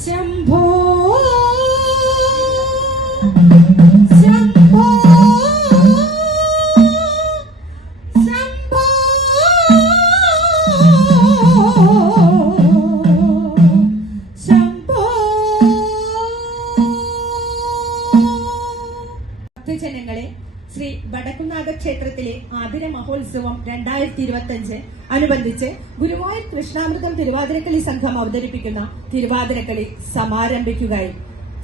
先不 ശ്രീ വടക്കുന്നാഥ ക്ഷേത്രത്തിലെ ആതിര മഹോത്സവം രണ്ടായിരത്തി ഇരുപത്തി അഞ്ച് അനുബന്ധിച്ച് ഗുരുവായൂർ കൃഷ്ണാമൃതം തിരുവാതിരക്കളി സംഘം അവതരിപ്പിക്കുന്ന തിരുവാതിരക്കളി സമാരംഭിക്കുകയായി.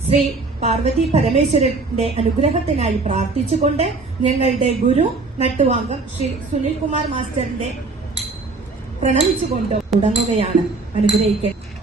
ശ്രീ പാർവതി പരമേശ്വരന്റെ അനുഗ്രഹത്തിനായി പ്രാർത്ഥിച്ചുകൊണ്ട് ഞങ്ങളുടെ ഗുരു നട്ടുവാങ്കം ശ്രീ സുനിൽ കുമാർ മാസ്റ്ററിന്റെ പ്രണമിച്ചുകൊണ്ട് തുടങ്ങുകയാണ്. അനുഗ്രഹിക്കുന്നത്